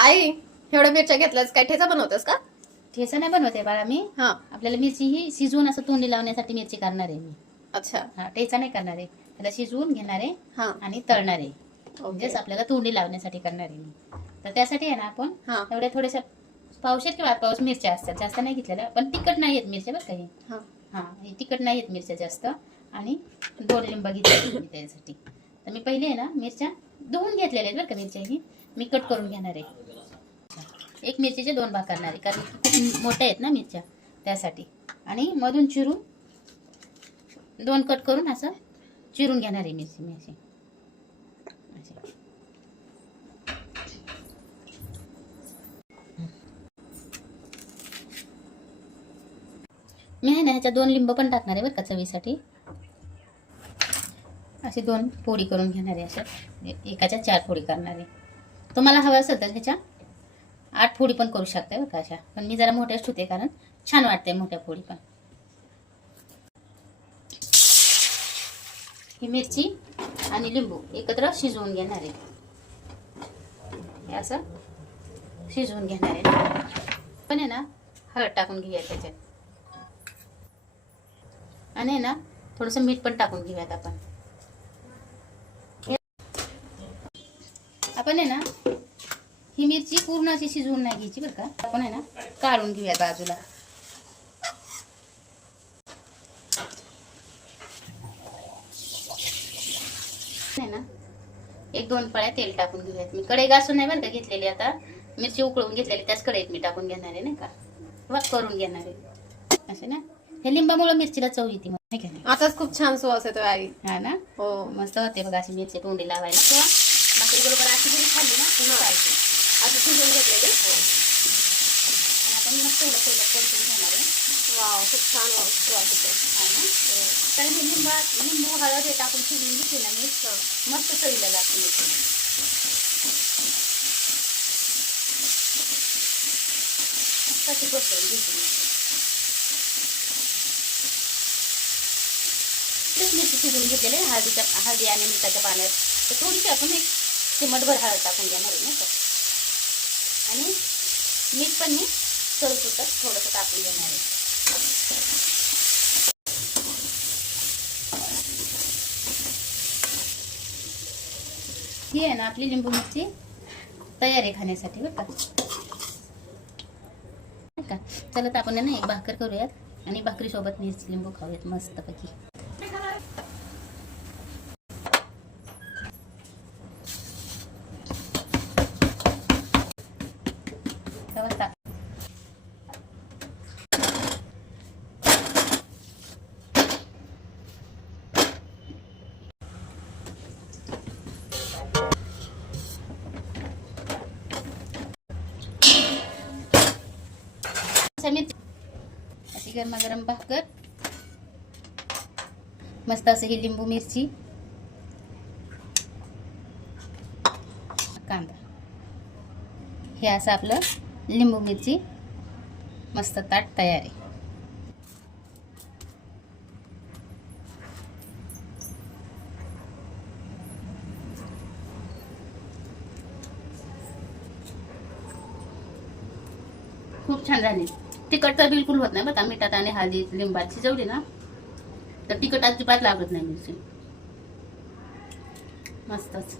आई एवढ्या मिरच्या घेतल्यास काय ठेचा बनवतेस का? ठेचा नाही बनवते बाळा मी. हा. आपल्याला मिरची ही शिजवून असं तोंडी लावण्यासाठी मिरची करणार आहे मी. अच्छा. हा, ठेचा नाही करणार आहे. त्याला शिजवून घेणार आहे हा. आणि तळणार आहे. ओके. म्हणजेच आपल्याला तोंडी लावण्यासाठी करणार आहे मी. तर त्यासाठी आहे ना आपण हा. एवढ्या थोड्याशा पावशेर किंवा पाऊस मिरच्या असतात, जास्त नाही घेतलेल्या, पण तिखट नाही येत मिरच्या बरं काही. हा. हा, हे तिखट नाही येत मिरच्या जास्त. आणि 2 लिंब घेतले मी त्यासाठी. तर मी पहिले आहे ना मिरच्या धुवून घेतलेल्या आहेत बरं का. मिरच्या ही मी कट करून घेणार आहे. एक मिरचीचे 2 भाग करणार आहे, कारण खूप मोठ्या आहेत ना मिरच्या त्यासाठी. आणि मधून चिरून 2 कट करून असं चिरून घेणार आहे मिरची मी अशी. मी आहे ना ह्याच्या 2 लिंब पण टाकणार आहे बरं का चवीसाठी. असे 2 फोडी करून घेणार आहे. अशा एकाच्या 4 फोडी करणार आहे. तुम्हाला हवं असेल तर ह्याच्या 8 फोडी पण करू शकता बरं का अशा. पण मी जरा मोठ्याच ठेवते कारण छान वाटते मोठ्या फोडी पण. ही मिरची आणि लिंबू एकत्र शिजवून घेणार आहे. हे असं शिजवून घेणार आहे. पण आहे ना हळद टाकून घेऊया त्याच्यात. आणि ना थोडंसं मीठ पण टाकून घेऊयात आपण. आपण आहे ना ही मिरची पूर्ण अशी शिजवून नाही घ्यायची बरं का. आपण आहे ना काढून घेऊया बाजूला. आहे ना 1-2 पळ्या तेल टाकून घेऊयात. मी कढई घासून नाही बरं का घेतलेली. आता मिरची उकळून घेतलेली त्याच कढईत मी टाकून घेणार आहे नाही का. वाफ करून घेणार आहे असे ना. हे लिंबामुळे मिरचीला चव येते मग नाही का. आताच खूप छान सुवास येतोय आई. हा ना. हो मस्त होते बघा अशी मिरची तोंडी लावायला. किंवा भाकरी बरोबर अशी जरी खाल्ली ना तरी खायची. आता शिजवून घेतलेली. आणि आपण मस्त उलट परतून घेणार आहे. वाव खूप छान सुवास येतोय. हा ना. कारण हे लिंबू हळद हे टाकून शिजवून घेतली ना मी मस्त चवीला लागते मिरची. मस्त अशी परतून घेतली. मिरची शिजवून घेतलेले हळदी आणि मिठाच्या पाण्यात. तर थोडीशी आपण एक चिमटभर हळद टाकून घेणार आहे नाही का. आणि मीठ पण मी चवीपुरतं थोडंसं टाकून घेणार आहे. ही आहे ना आपली लिंबू मिरची तयार आहे खाण्यासाठी बरं का. चला तर आपण ना एक भाकर करूयात आणि भाकरीसोबत मिरची लिंबू खाऊयात मस्तपैकी. अशी गरमागरम भाकर मस्त असं ही लिंबू मिरची कांदा हे असं आपलं लिंबू मिरची मस्त ताट तयार आहे. खूप छान झाली. तिखट तर बिलकुल होत नाही बघा. मिठात आणि हळदी लिंबात शिजवली ना तर तिखट अजिबात लागत नाही मिरची. मस्तच.